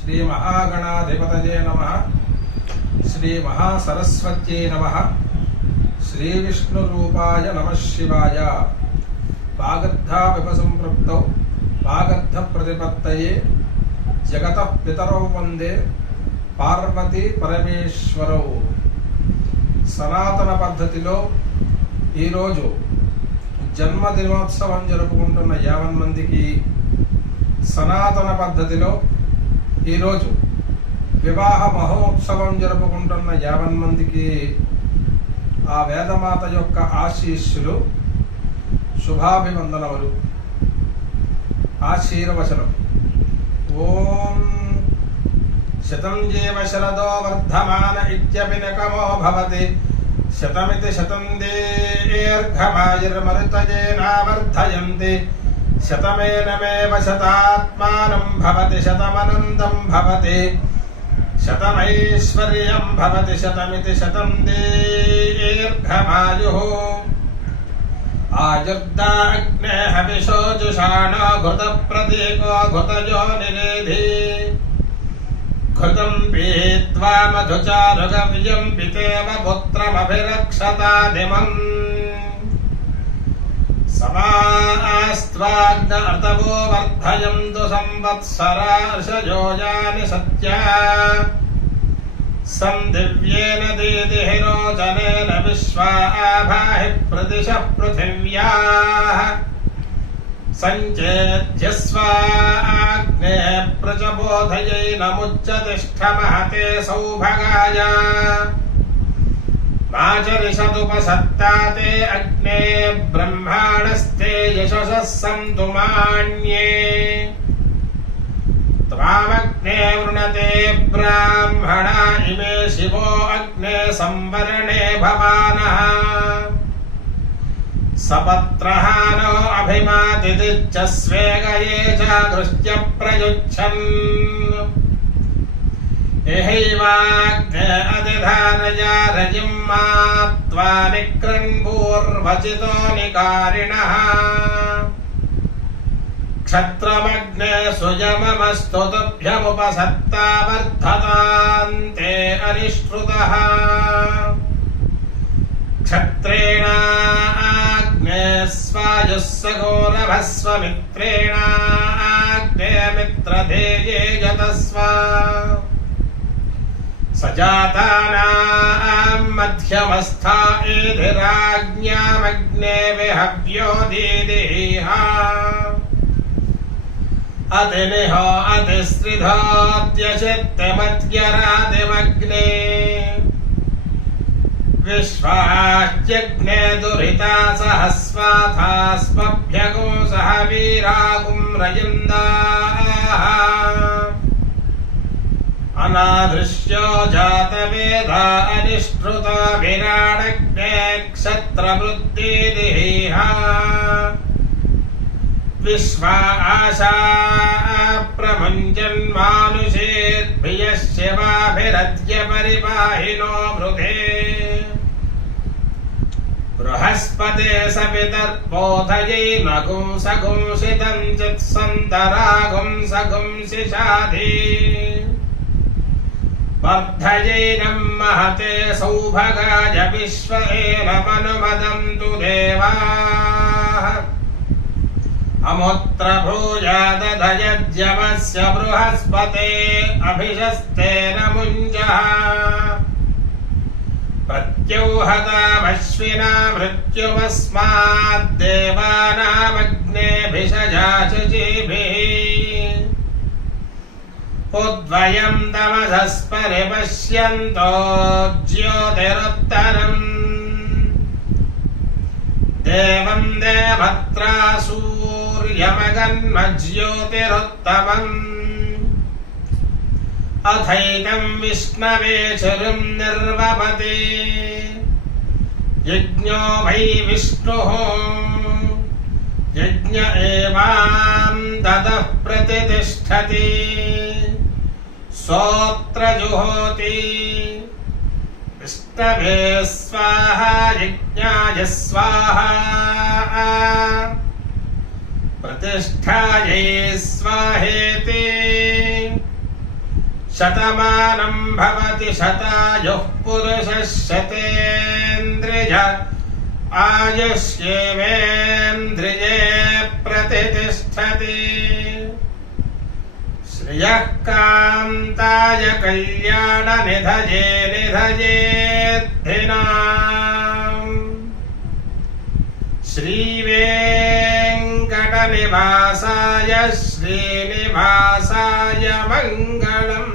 శ్రీ మహాగణాధిపతయే నమ. శ్రీ మహాసరస్వత్యై నమ. శ్రీ విష్ణురూపాయ నమ శివాయ. వాగర్థావివ సంపృప్తౌ వాగర్థ ప్రతిపత్తయే జగత పితరౌ వందే పార్వతీ పరమేశ్వరౌ. సనాతన పద్ధతిలో ఈరోజు జన్మదినోత్సవం జరుపుకుంటున్న యావన్ మందికి సనాతన పద్ధతిలో ఈరోజు వివాహ మహోత్సవం జరుపుకుంటున్న యావన్ మందికి ఆ వేదమాత యొక్క ఆశీస్సులు శుభాభివందనములు ఆశీర్వచనం. ఓం శతం జీవ శరదో వర్ధమాన ఇత్యపినకమో భవతి. శతమితి శతం దీర్ఘమాయుర్మరుతయేనావర్ధయంతి शतमेनमेव शतात्मानं भवति, शतमनन्दं भवति। शतमैश्वर्यं भवति, शतमिति शतं दीर्घमायुः। आयुर्दाग्ने हविषो जुषाण घृतप्रतीको घृतयो निरेधि घृतं पीत्वा मधुचारुगव्यं पितेव पुत्रमभिरक्षतादिमम्। समास्त्वाग्न अर्तवो वर्धयन्तु संवत्सरार्षयोजानि सत्या। सन्दिव्येन दीदिहिरोचनेन विश्वा आभाहि प्रतिशः पृथिव्याः। सञ्चेध्यस्वाग्ने प्रचबोधयै नमुच्चतिष्ठमहते सौभगाय। माचरिषदुपसत्ता ते अग्ने ब्रह्माणस्ते यशसः सन्तु मान्ये त्वामग्ने वृणते ब्राह्मणा इमे शिवो अग्ने संवरणे भवानः सपत्रः नो अभिमातिदिच्च स्वेगये च दृष्ट्य प्रयुच्छन् यहैवाग्ने अधिधारया रजिं मा त्वा निकृन्भूर्वचितो निकारिणः। क्षत्रमग्ने सुयममस्तु तुभ्यमुपसत्ता वर्धतान्ते अनिश्रुतः क्षत्रेणाग्ने स्वायुः मित्रधेये यतस्व सजातानां मध्यमस्था एधिराज्ञामग्ने विहव्यो दीदिहा अतिनिह अतिस्त्रिधात्यचित्तमद्यरादिमग्ने विश्वाच्यग्ने दुरिता सहस्वाथा स्मभ्यगो सह वीरागुं रयिन्दाः अनादृश्यो जातवेदा अनिष्ठृता विराडग्ने क्षत्रवृद्धिदिहा विश्वा आशा प्रमुञ्चन्मानुषेद्भियः शिवाभिरद्य परिपाहिनो मृधे बृहस्पते सपितर्बोधयै नगुं सगुंसितं चित्सन्तरागुं सगुंसिषाधि वर्धयैनं महते सौभगाय विश्व एनमनुमदन्तु देवाः। अमुत्र भूयादधयज्यमस्य बृहस्पते अभिशस्तेन मुञ्जः। प्रत्युहतामश्विना मृत्युमस्माद्देवानामग्नेभिषजाचुजीभिः उद्वयं तमसस्परिपश्यन्तो ज्योतिरुत्तरम् देवं देवत्रा सूर्यमगन्मज्योतिरुत्तमम् अथैनं विष्णवे चरुं निर्वपति यज्ञो वै विष्णुः यज्ञ एवां ततः प्रतितिष्ठति सोऽत्र जुहोति विष्णवे स्वाहा यज्ञाय स्वाहा। प्रतिष्ठायै स्वाहेति। शतमानं भवति शतायुः पुरुषः शतेन्द्रिय आयुष्येवेन्द्रिये प्रतितिष्ठति श्रियः कान्ताय कल्याणनिधये निधयेद्धिनाम् श्रीवेङ्कटनिवासाय श्रीनिवासाय मङ्गलम्